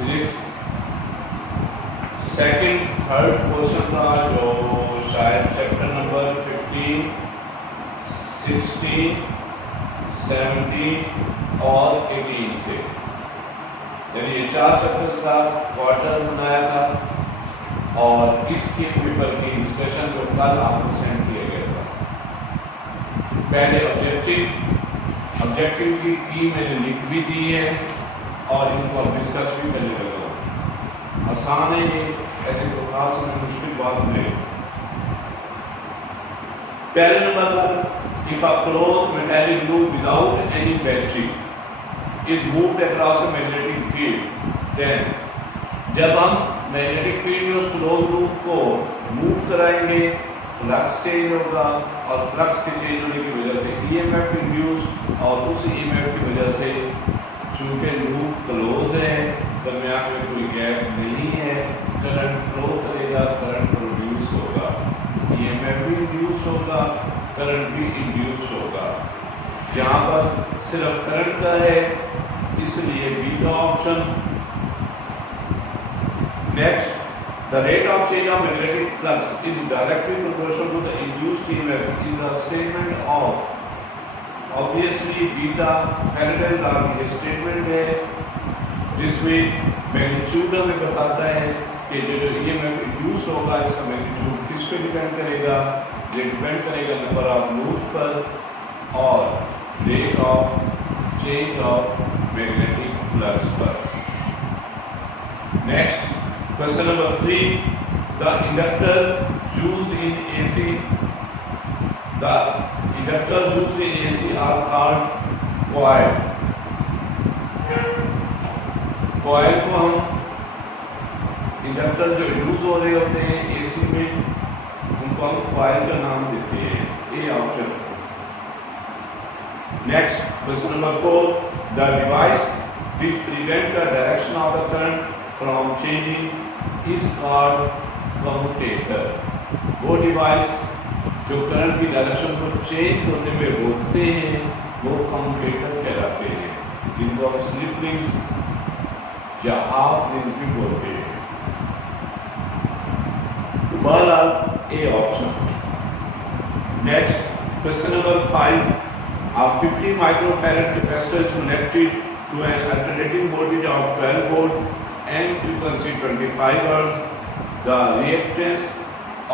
Physics second third question था जो शायद चैप्टर नंबर 15, 16, 17 और 18 से, यानी ये 4 चैप्टर्स का क्वार्टर बनाया था और इसके पेपर की डिस्कशन जो कल आपको सेंड किया गया था। पहले ऑब्जेक्टिव की मैंने लिख भी दी है और इनको अब डिस्कस भी करने लगा। आसान है ये, ऐसे तो खास मुश्किल बात नहीं। पहले नंबर पर if a close metallic loop without any battery is moved across a magnetic field, then जब हम मैग्नेटिक फील्ड में उस क्लोज लूप को मूव कराएंगे, फ्लक्स चेंज होगा और फ्लक्स के चेंज होने की वजह से ईएमएफ इंड्यूस, और उस ईएमएफ की वजह से चूंकि लूप क्लोज है, दरमियान में कोई गैप नहीं है, करंट फ्लो करेगा, करंट प्रोड्यूस होगा, ईएमएफ भी इंड्यूस होगा, करंट भी इंड्यूस होगा। जहाँ पर सिर्फ करंट का है इसलिए beta option. Next, the rate of change of magnetic flux is directly proportional to the induced EMF is the statement of obviously beta Faraday law की स्टेटमेंट है जिसमें मैग्नीट्यूड हमें बताता है कि जो EMF इंड्यूस होगा इसका मैग्नीट्यूड किस पे डिपेंड करेगा, ये डिपेंड करेगा नंबर ऑफ लूप्स पर और rate of change of magnetic flux पर। Next, question number 3, the inductor used in AC are called coil। coil को हम इंडक्टर जो यूज हो रहे होते हैं एसी में उनको हम coil का नाम देते हैं, ये option. Next, question number 4, the device which prevents the direction of the current from changing is called commutator। वो डिवाइस जो करंट की डायरेक्शन को चेंज होने में रोकते हैं वो कम्यूटेटर कहलाते हैं, जिनको हम स्लिप रिंग्स या हाफ रिंग्स भी बोलते हैं। बहरहाल A option. Next, question number 5, a 50 microfarad capacitor is connected to an alternating voltage of 12 volt and frequency 25 Hz. The reactance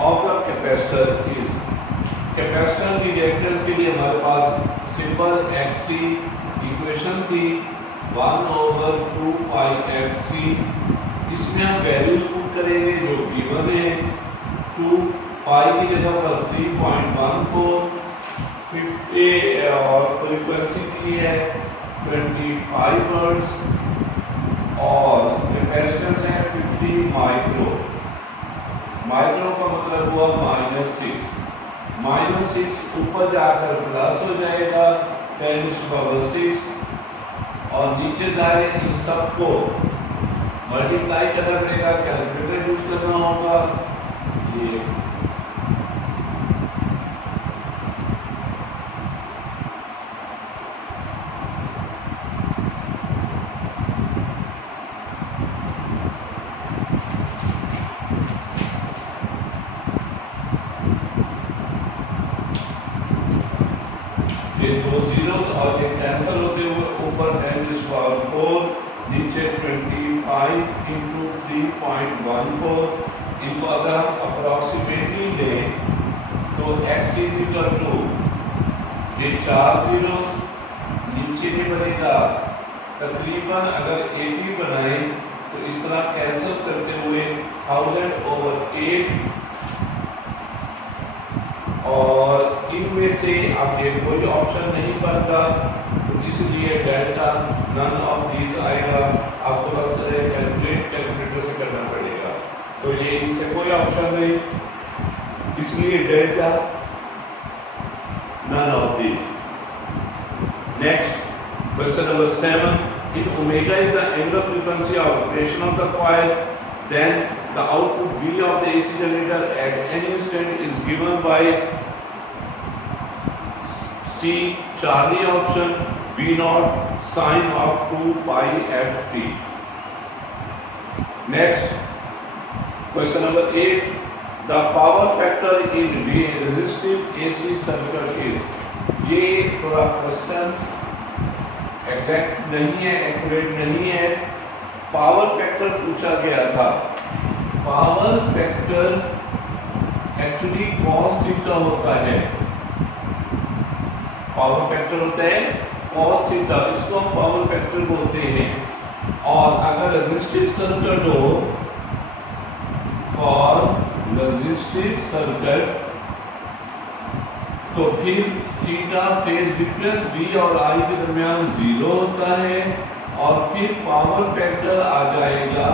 of the capacitor is, capacitor की रिएक्टेंस के लिए हमारे पास simple XC equation थी 1/2 pi FC। इसमें हम values put करेंगे जो given है, 2 पाई की जगह पर 3.14, 50 और फ्रीक्वेंसी की है 25 हर्ट्ज और कैपेसिटेंस है 50 माइक्रो। माइक्रो का मतलब हुआ -6 ऊपर जाकर प्लस हो जाएगा 10⁻⁶ और नीचे जाए इन सबको मल्टीप्लाई करना पड़ेगा, कैलकुलेटर यूज करना होगा। ये दो जीरोस और ये कैंसिल होते हुए ऊपर 10⁻⁴, नीचे 25 इंटू 3.14। इनको अगर हम अप्रोक्सीमेटली लें तो x इक्वल टू ये 4 जीरोस नीचे में बनेगा तकरीबन, अगर 80 बनाए तो इस तरह कैंसिल करते हुए 1000/8 और इनमें से अब ये कोई ऑप्शन नहीं बनता तो इसलिए डेल्टा नन ऑफ दीज आएगा। आपको बस कैलकुलेटर से करना पड़ेगा, तो ये इनसे कोई ऑप्शन नहीं, इसलिए delta none of these. Next, question number 7, if omega is the angular frequency of rotation of the coil, then the output V of the AC generator at any instant is given by C Charlie option V0 sin of 2 pi ft। Next question number 8, the power factor in resistive AC circuit is. ये थोड़ा question exact नहीं है, accurate नहीं है। Power factor पूछा गया था। Power factor actually cos theta होता है। पावर फैक्टर होता है cos थीटा, इसको हम पावर फैक्टर बोलते हैं। और अगर रेजिस्टिव सर्किट हो, फॉर रेजिस्टिव सर्किट, तो फिर थीटा फेज डिफरेंस V और I के दरमियान 0 होता है और फिर पावर फैक्टर आ जाएगा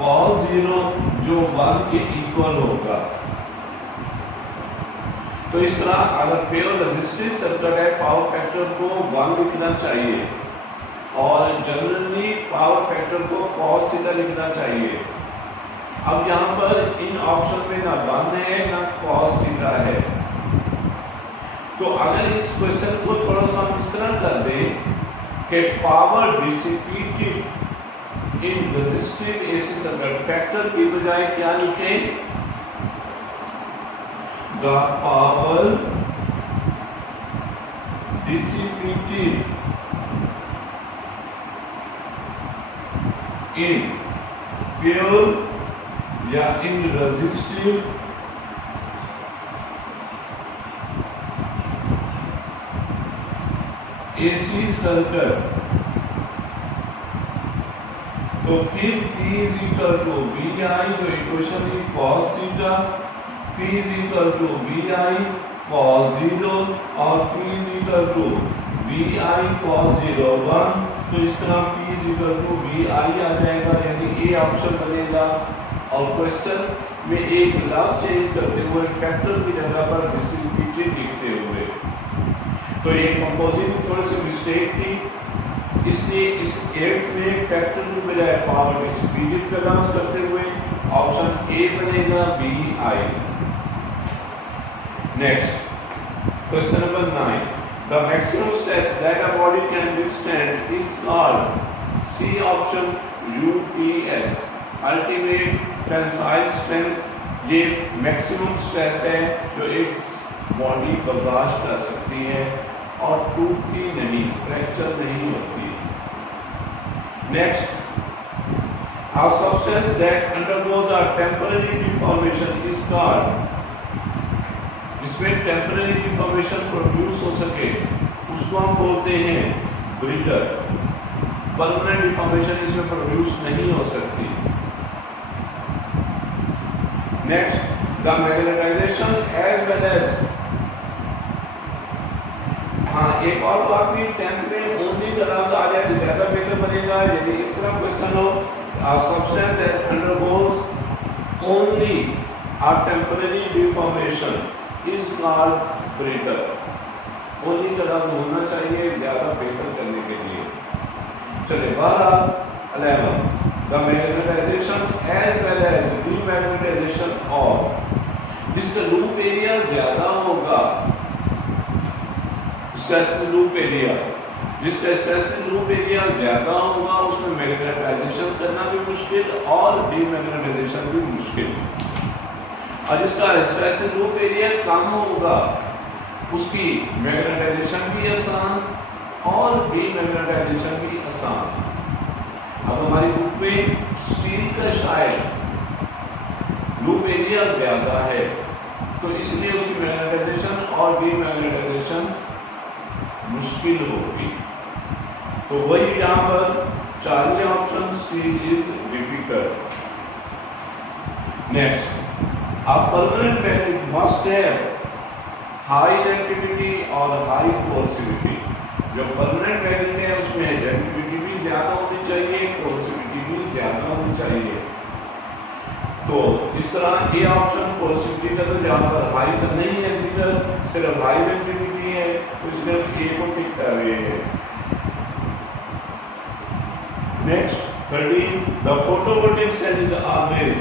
cos 0 जो 1 के इक्वल होगा। तो इस तरह अगर प्योर रेजिस्टिव सर्किट है, पावर फैक्टर को 1 लिखना चाहिए और जनरली पावर फैक्टर को cos थीटा लिखना चाहिए। अब यहाँ पर इन ऑप्शन में ना 1 है ना cos थीटा है। तो अगर इस क्वेश्चन को थोड़ा सा हम इस तरह कर दें कि power dissipated in resistive AC circuit, factor की बजाय क्या लिखें? The power dissipated in pure या इन रेजिस्टिव एसी सर्किट, तो फिर P is equal to VI, जो इक्वेशन है cos theta, P is equal to VI cos 0 और P is equal to VI cos 0 1। तो इस तरह P is equal to VI आ जाएगा, यानी ए ऑप्शन बनेगा। और क्वेश्चन में एक लफ्ज चेंज करते हुए फैक्टर की जगह पर डिसिपेटेड लिखते हुए, तो ये कंपोजिंग में थोड़ी सी मिस्टेक थी, इसलिए इस 8 में फैक्टर की बजाय पावर डिसिपेटेड का यूज करते हुए ऑप्शन ए बनेगा VI। Next question number 9, the maximum stress that a body can withstand is called, C option UPS, ultimate tensile strength. ये मैक्सिमम स्ट्रेस है जो एक बॉडी बर्दाश्त कर सकती है और टूटती नहीं, फ्रैक्चर नहीं होती। Next, a substance that undergoes a temporary deformation is called, जिसमें टेम्पररी डिफॉर्मेशन प्रोड्यूस हो सके उसको हम बोलते हैं ब्रिटल। परमानेंट डिफॉर्मेशन इसमें प्रोड्यूस नहीं हो सकती। Next, the magnetisation as well as, हाँ एक और बात भी 10th में ओनली का लफ्ज आ जाए तो ज्यादा बेहतर बनेगा। यदि इस तरह क्वेश्चन हो, substance that undergoes only a temporary deformation is called brittle। Only का लफ्ज होना चाहिए ज्यादा बेहतर करने के लिए। चलिए 11, the magnetization as well as demagnetisation of, जिसका लूप एरिया ज्यादा होगा, स्ट्रेस लूप एरिया, जिसका स्ट्रेस लूप एरिया ज्यादा होगा उसमें मैग्नेटाइजेशन करना भी मुश्किल और डीमैग्नेटाइजेशन भी मुश्किल। और जिसका स्ट्रेस लूप एरिया कम होगा उसकी मैग्नेटाइजेशन भी आसान और डीमैग्नेटाइजेशन भी आसान। अब हमारी बुक में स्टील का शायद लूप एरिया ज्यादा है तो इसलिए उसकी मैग्नेटाइजेशन और डीमैग्नेटाइजेशन मुश्किल होगी। तो वही यहाँ पर Charlie option steel is difficult. Next, a permanent magnet must have high reactivity और high coercivity। जो परमानेंट मैग्नेट है उसमें reactivity भी ज्यादा होनी चाहिए, coercivity भी ज्यादा होनी चाहिए। तो इस तरह ये ऑप्शन coercivity का तो जहाँ पर हाई का नहीं है जिक्र, सिर्फ हाई reactivity है तो इसलिए ए को टिक कर रहे हैं। Next 13, the photovoltaic cell is always,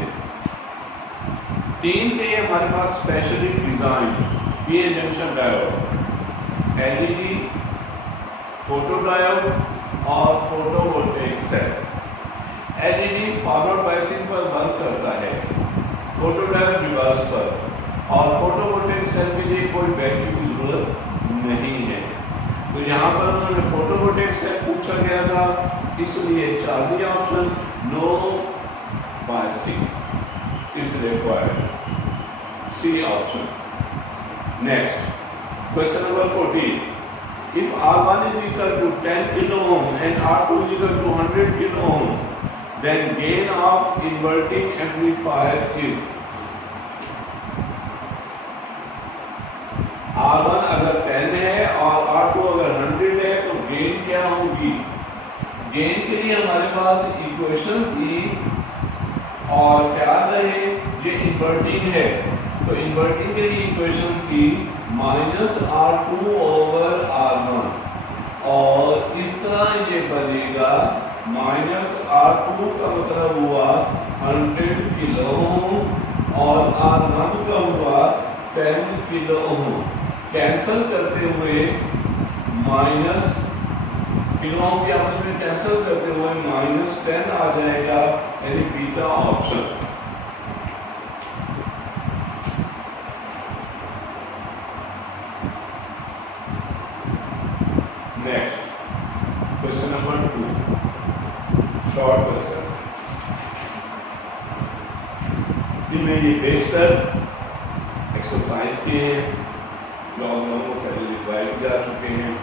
3 के हमारे पास स्पेशली डिजाइन ये junction diode, LED, photo diode और photovoltaic cell. LED forward bias photodiode reverse पर, और फोटोवोल्टिक सेल के लिए कोई बैटरी की जरूरत नहीं है। तो यहाँ पर उन्होंने फोटोवोल्टिक सेल पूछा गया था, इसलिए Charlie option no by C is required, C option. Next question number 14, if R1 is equal to 10 kilo ohm and R2 is equal to 100 kilo ohm, then gain of inverting amplifier is, R1 अगर 10 है और R2 अगर 100 है तो gain क्या होगी? Gain के लिए हमारे पास इक्वेशन थी, और ख्याल रहे ये इन्वर्टिंग है तो इन्वर्टिंग के लिए इक्वेशन थी -R2 ओवर R1, और इस तरह ये बनेगा -R2 का मतलब हुआ 100 किलो ओम और R1 का हुआ 10 किलो ओम। कैंसल करते हुए माइनस किलो ओम की आपस में कैंसल करते हुए -10 आ जाएगा, यानी beta option. Next question number 2, short question. इनमें ये बेशतर एक्सरसाइज के हैं, लोगों को पहले लिखवाए जा चुके हैं।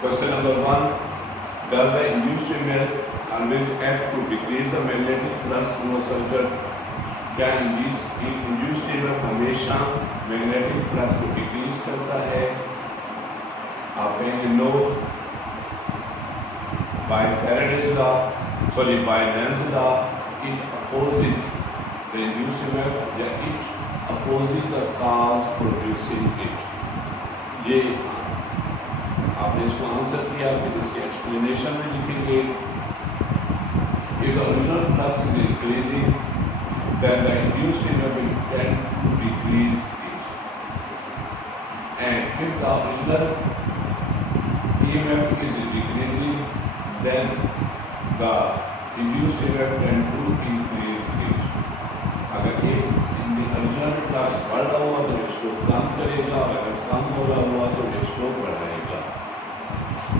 Question number 1, does the induced EMF always act to decrease the magnetic flux through a circuit? क्या induced EMF हमेशा मैग्नेटिक फ्लक्स को डिक्रीज करता है? आप कहेंगे no, by Faraday's law, sorry, by Lenz's law, it opposes the induced EMF, या it opposes the cause producing it। ये आपने इसको आंसर किया, फिर इसके एक्सप्लेनेशन में लिखेंगे, if the original flux is increasing, then the induced EMF will tend to decrease it, and if the original EMF is decreasing, then the induced EMF tend to increase it। अगर ये original flux बढ़ रहा हुआ तो इसको कम करेगा, और अगर कम हो रहा हुआ तो इसको बढ़ाएगा।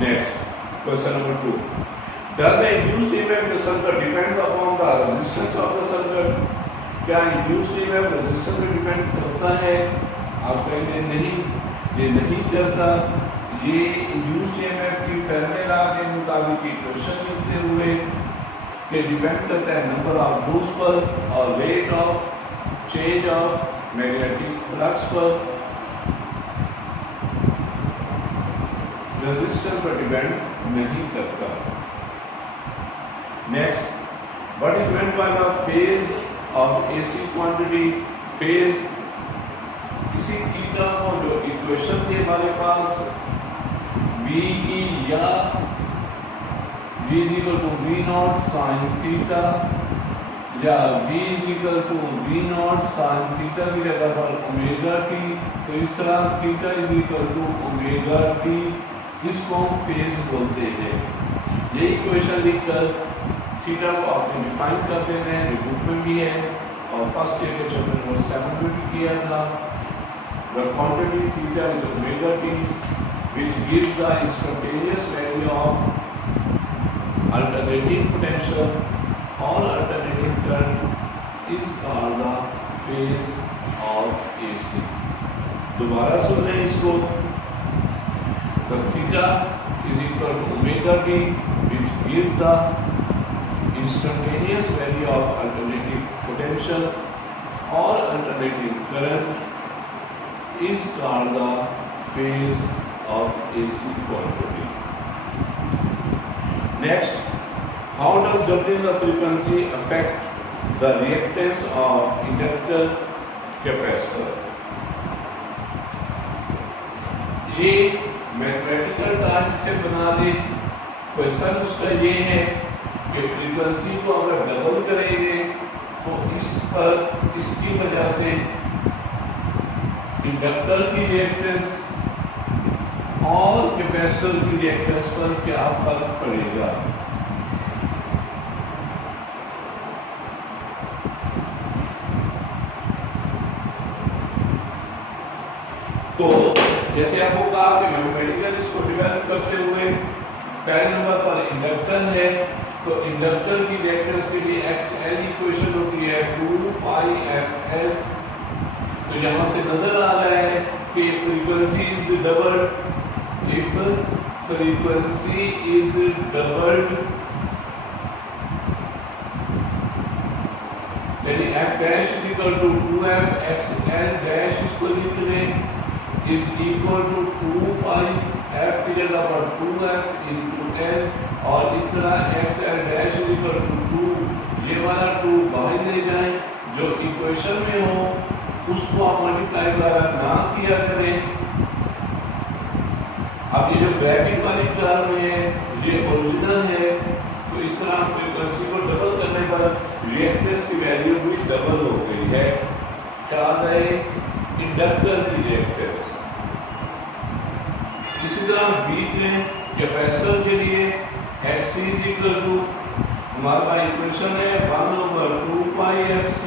Next, question number 2. Does the induced EMF in the circuit depend upon the resistance of the circuit? क्या induced EMF resistance पे depend करता है? आप कहेंगे नहीं, ये नहीं करता। ये induced EMF की फॉर्मूला के मुताबिक इक्वेशन लिखते हुए कि डिपेंड करता है नंबर ऑफ लूप्स पर और rate of change of magnetic flux पर, रेजिस्टेंस पर डिपेंड नहीं करता। Next, what is meant by the phase of AC quantity? Phase किसी थीटा को जो इक्वेशन थी हमारे पास v की, या v = v0 sin थीटा, या v = v0 sin थीटा की जगह पर ओमेगा टी, तो इस तरह थीटा = ओमेगा टी, इसको फेज बोलते हैं। ये इक्वेशन लिखकर थीटा को आपने डिफाइन कर देना है, जो बुक में भी है और फर्स्ट ईयर के चैप्टर नंबर 7 में भी किया था। The quantity theta is omega t, which gives the instantaneous value of alternating potential or alternating current is called the phase of AC। दोबारा सुन लें इसको। The theta is equal to omega t, which gives the instantaneous value of alternating potential or alternating current is called the phase of AC quantity। Next, how does doubling the frequency affect the reactance of inductor capacitor? ये mathematical term से बना दे। Question उसका ये है कि frequency को अगर double करेंगे तो इस पर इसकी वजह से इंडक्टर की रिएक्टेंस और कैपेसिटर की रिएक्टेंस पर क्या फर्क पड़ेगा। कहा कि मैथमेटिकल इसको डेवलप करते हुए पहले नंबर पर इंडक्टर है, तो इंडक्टर की रिएक्टेंस के लिए XL इक्वेशन होती है 2 पाई FL। तो यहाँ से नजर आ रहा है कि frequency is doubled, if frequency is doubled यानी F dash is equal to 2F XL dash इसको लिख लें is equal to 2 pi F की जगह पर 2F इंटू L और इस तरह XL dash is equal to 2, ये वाला 2 बाहर ले जाएं, जो इक्वेशन में हो उसको आप मल्टीप्लाई द्वारा ना किया करें। अब ये जो ब्रैकेट वाली टर्म है ये ओरिजिनल है, तो इस तरह फ्रीक्वेंसी को डबल करने पर रिएक्टेंस की वैल्यू भी डबल हो गई है। क्या रहे इंडक्टर की रिएक्टेंस। इसी तरह बीच में कैपेसिटर के लिए Xc इज इक्वल टू हमारा इक्वेशन है 1/2 पाई FC।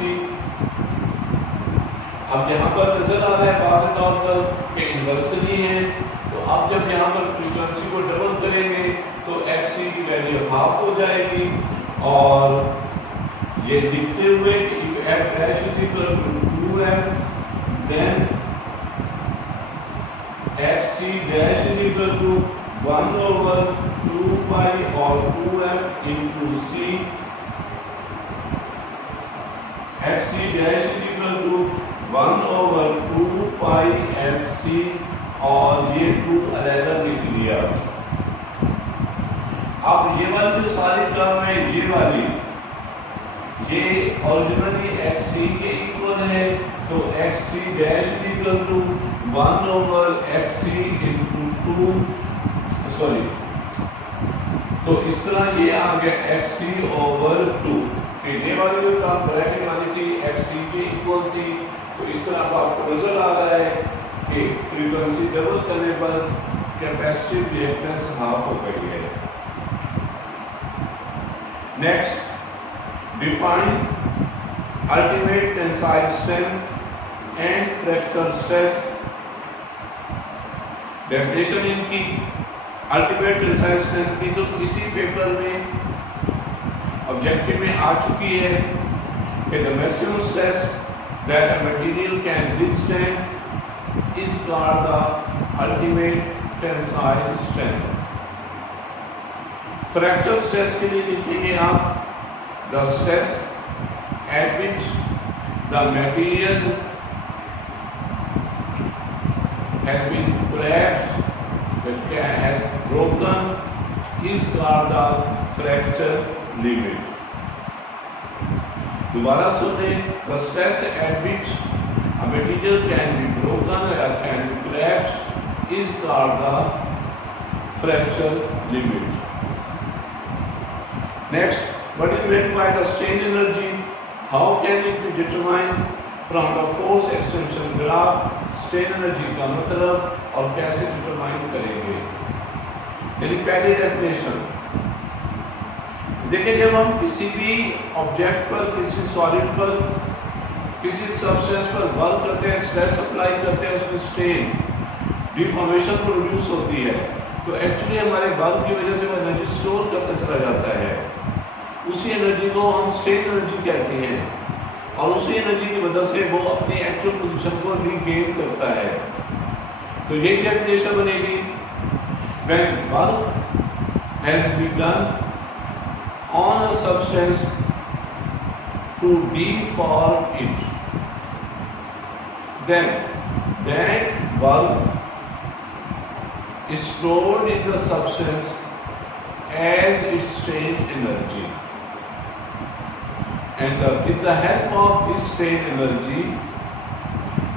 अब यहाँ पर नजर आ रहा है खास तौर पर कि इन्वर्सली है, तो अब जब यहाँ पर फ्रीक्वेंसी को डबल करेंगे तो Xc की वैल्यू हाफ हो जाएगी और ये लिखते हुए कि if F dash is equal to 2F then Xc dash is equal to 1/2 pi और 2F into C। Xc dash is equal to 1/2 pi FC और ये 2 अलग लिख लिया। अब ये वाली जो सारी टर्म है ये वाली ये ओरिजिनली Xc के इक्वल है, तो Xc dash is equal to 1/Xc into 2 sorry, तो इस तरह ये आ गया Xc/2। फिर ये वाली जो टर्म ब्रैकेट वाली थी Xc के इक्वल थी, तो इस तरह आपको नजर आ रहा है कि फ्रीक्वेंसी डबल करने पर कैपेसिटिव रिएक्टेंस हाफ हो गई है। Next, define ultimate tensile strength and fracture stress. Definition इनकी अल्टीमेट टेंसाइल स्ट्रेंथ की तो इसी पेपर में ऑब्जेक्टिव में आ चुकी है कि the maximum stress that a material can withstand is called the ultimate tensile strength. Fracture stress के लिए लिखेंगे आप the stress at which the material has been collapsed, which has broken, is called the fracture limit. दोबारा सुने, the stress at which a material can be broken or can be collapsed is called the fracture limit. Next, what is meant by the strain energy? How can it be determined from the force extension graph? strain energy का मतलब और कैसे determine करेंगे? यानी पहली definition देखिए, जब हम किसी भी ऑब्जेक्ट पर, किसी सॉलिड पर, किसी सब्सटेंस पर वर्क करते हैं, स्ट्रेस अप्लाई करते हैं, उसमें स्ट्रेन डिफॉर्मेशन प्रोड्यूस होती है, तो एक्चुअली हमारे वर्क की वजह से वो एनर्जी स्टोर करता चला जाता है। उसी एनर्जी को हम स्ट्रेन एनर्जी कहते हैं और उसी एनर्जी की वजह से वो अपनी एक्चुअल पोजीशन को रीगेन करता है। तो यही डेफिनेशन बनेगी, when work has been done on a substance to deform it, then that work is stored in the substance as its strain energy, and with the help of this strain energy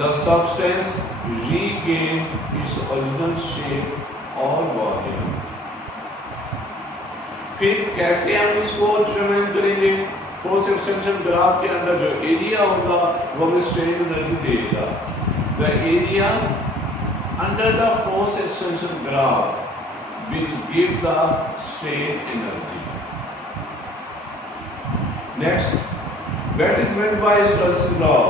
the substance regain its original shape or volume. फिर कैसे हम इसको determine करेंगे? Force extension graph के अंदर जो area होगा वो हमें स्ट्रेन एनर्जी देगा। The area under the force extension graph will give the strain energy. Next, what is meant by Stern's laws?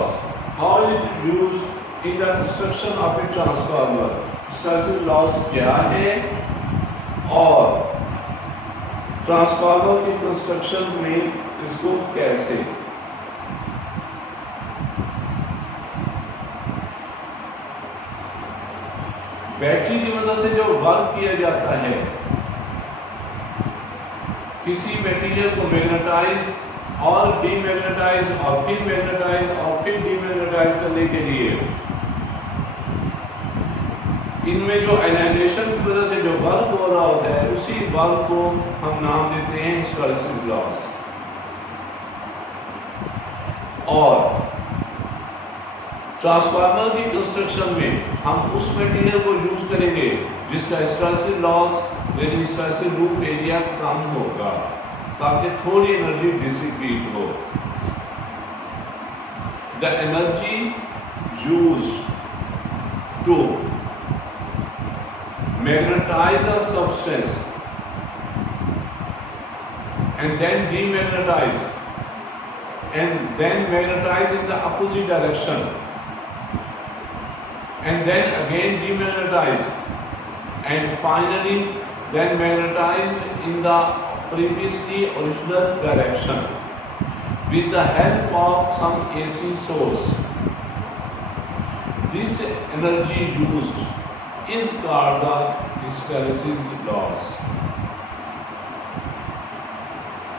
How is it used in the construction of a transformer? Hysteresis loss क्या है और transformer की construction में इसको कैसे। Battery की मदद से जो वर्क किया जाता है, किसी मटेरियल को मैग्नेटाइज और डीमैग्नेटाइज और फिर मैग्नेटाइज और फिर डीमैग्नेटाइज करने के लिए इनमें जो एनाइलेशन की वजह से जो वर्क हो रहा होता है, उसी वर्क को हम नाम देते हैं हिस्टैरिसीस लॉस। और ट्रांसफार्मर की कंस्ट्रक्शन में हम उस मटेरियल को यूज करेंगे जिसका हिस्टैरिसीस लॉस यानी हिस्टैरिसीस लूप एरिया कम होगा, ताकि थोड़ी एनर्जी डिसिपेट हो। The energy used to magnetize a substance and then demagnetize and then magnetize in the opposite direction and then again demagnetize and finally then magnetize in the previously original direction with the help of some AC source. This energy used is called the hysteresis loss.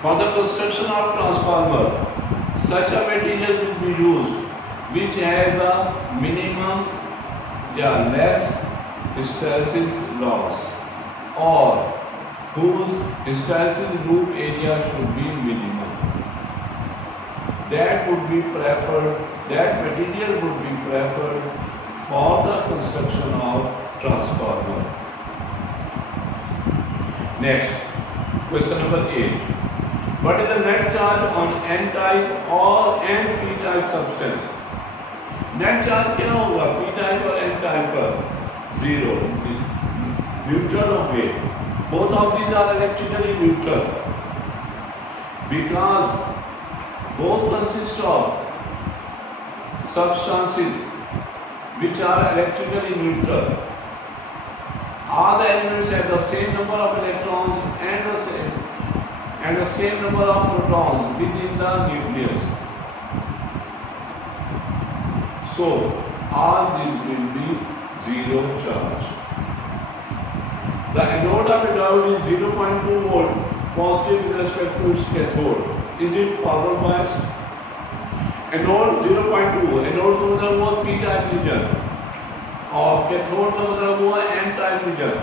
For the construction of transformer, such a material will be used which has the minimum or less hysteresis loss, or whose hysteresis loop area should be minimum. That would be preferred. That material would be preferred for the construction of transformer. Next, question number 8. What is the net charge on N-type or and P-type substance? Net charge क्या होगा P-type और N-type पर? Zero. Neutral of weight. Both of these are electrically neutral because both consist of substances which are electrically neutral. All the elements have the same number of electrons and the same number of protons within the nucleus. So all these will be zero charge. The anode of a diode is 0.2 volt positive with respect to its cathode. Is it forward biased? Anode 0.2, anode का मतलब हुआ P type reason और cathode का मतलब हुआ N type reason.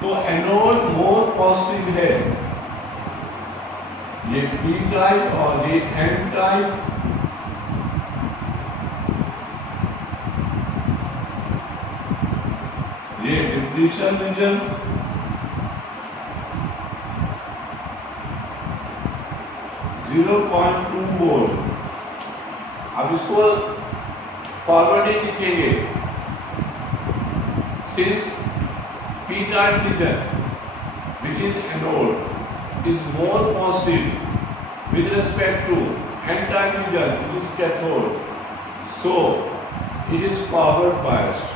तो anode more positive है, ये P टाइप और ये N टाइप। ये डिप्लीशन रीजन, .2 वोल्ट। अब इसको फॉरवर्ड ही लिखेंगे, since P type region which is anode is more positive with respect to N type region which is cathode, so it is forward biased.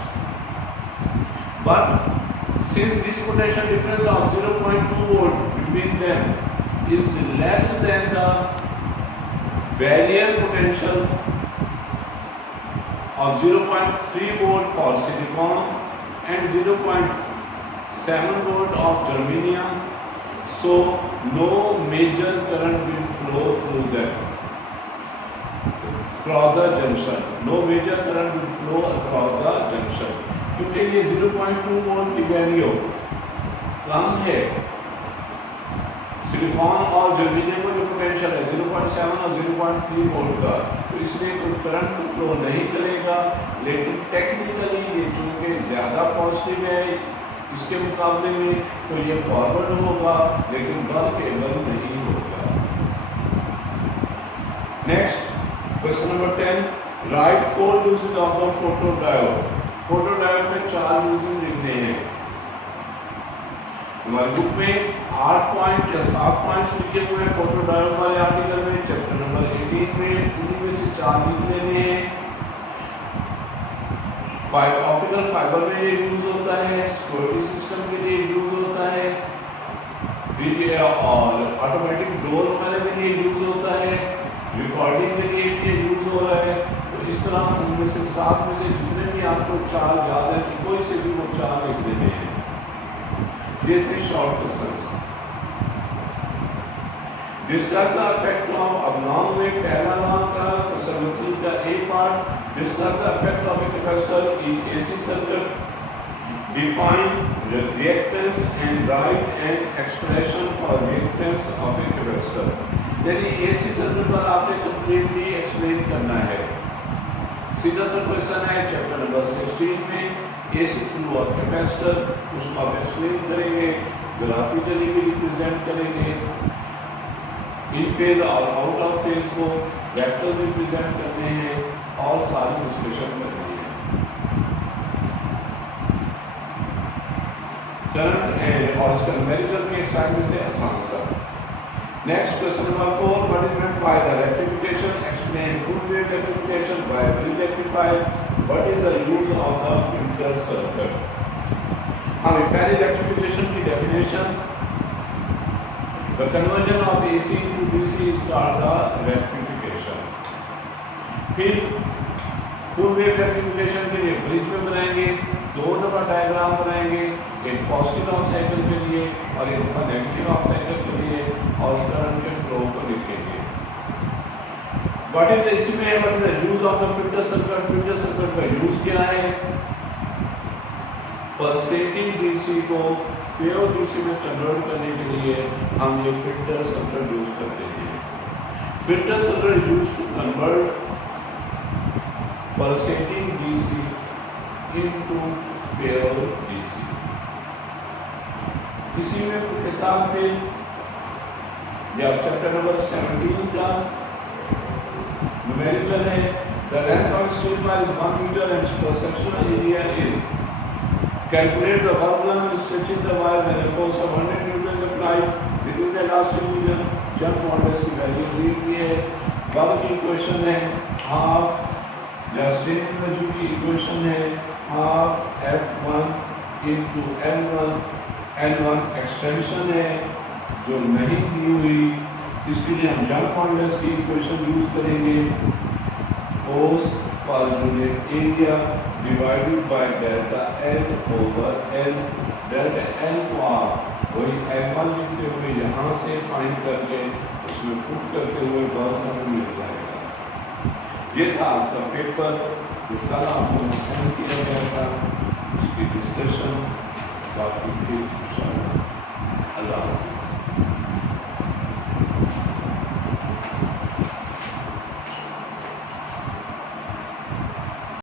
But since this potential difference of 0.2 volt between them is less than the barrier potential of 0.3 volt for silicon and 0.7 volt of germanium, so no major current will flow through them across the junction. No major current will flow across the junction. क्योंकि ये 0.2 volt की value कम है, silicon और germanium का जो potential है 0.7 और 0.3 volt का, तो इसलिए कोई करंट फ्लो नहीं करेगा। लेकिन टेक्निकली ये चूंकि ज़्यादा पॉजिटिव है इसके मुकाबले में, तो ये फॉरवर्ड होगा लेकिन बल्क एबल नहीं होगा। Next question number 10, right 4 uses of the photodiode. Photodiode में 4 यूजेस लिखने हैं। हमारे बुक में 8 पॉइंट या 7 पॉइंट्स लिखे हुए हैं फोटोडायोड वाले आर्टिकल में, चैप्टर नंबर 18 में। उन्हीं में से 4 लिख लेने हैं। ऑप्टिकल फाइबर में ये यूज होता है, सिक्योरिटी सिस्टम के लिए यूज होता है, और ऑटोमेटिक डोर वगैरह के लिए यूज होता है, रिकॉर्डिंग के लिए ये यूज हो रहा है। तो इस तरह उनमें से 7 में से जितने भी आपको 4 याद है कोई से भी वो 4 लिख देने हैं। ये थे short questions. Discuss the effect of अब लॉन्ग में पहला लॉन्ग का क्वेश्चन का एक part, discuss the effect of a capacitor in AC circuit, define the reactance and write an expression for reactance of a capacitor। यानी AC circuit पर आपने completely explain करना है। सीधा सा क्वेश्चन है चैप्टर नंबर 16 में एसी थ्रू और कैपेसिटर, उसको आप एक्सप्लेन करेंगे, ग्राफिकली भी रिप्रेजेंट करेंगे, इन फेज और आउट ऑफ फेज को वेक्टर रिप्रेजेंट करने हैं और सारी विश्लेषण करनी है। करंट एंड और इसका न्यूमेरिकल में एक्साइटमेंट से आसान सा। Next question number 4, what is meant by the rectification, explain full wave rectification by bridge rectifier, what is the use of the filter circuit. हमें पहले रेक्टिफिकेशन की definition, the conversion of AC to DC is called the rectification. फिर full wave rectification के लिए bridge में बनाएंगे, 2 number diagram बनाएंगे, एक पॉजिटिव हाफ साइकिल के लिए और एक नेगेटिव हाफ साइकिल के लिए, और करंट के फ्लो को लिखेंगे। व्हाट इज इसमें what is the use of the filter circuit, filter circuit का यूज क्या है, पल्सेटिंग डीसी को प्योर डीसी में कन्वर्ट करने के लिए हम ये फिल्टर सर्किट यूज करते हैं। Filter circuit use to convert pulsating DC into pure DC। इसी में के साथ में या चैप्टर नंबर 17 का न्यूमेरिकल है, the length of steel bar is 1 meter and cross sectional area is, calculate the work done in stretching the wire when a force of 100 Newton is applied within the elastic medium, jump modulus की value दी हुई है। Work की equation है half, या strain energy की equation है half F1 into L1, L1 extension है जो नहीं दी हुई, इसके लिए हम जंप मॉडुलस की इक्वेशन यूज करेंगे, force per unit area divided by delta L over L। Delta L को आप वही F1 लिखते हुए यहाँ से फाइंड करके उसमें पुट करते हुए वर्क हमें मिल जाएगा। ये था आपका पेपर जो कल आपको सेंड किया गया था, उसकी डिस्कशन बाकी फिर इंशाअल्लाह। अल्लाह हाफ़िज़।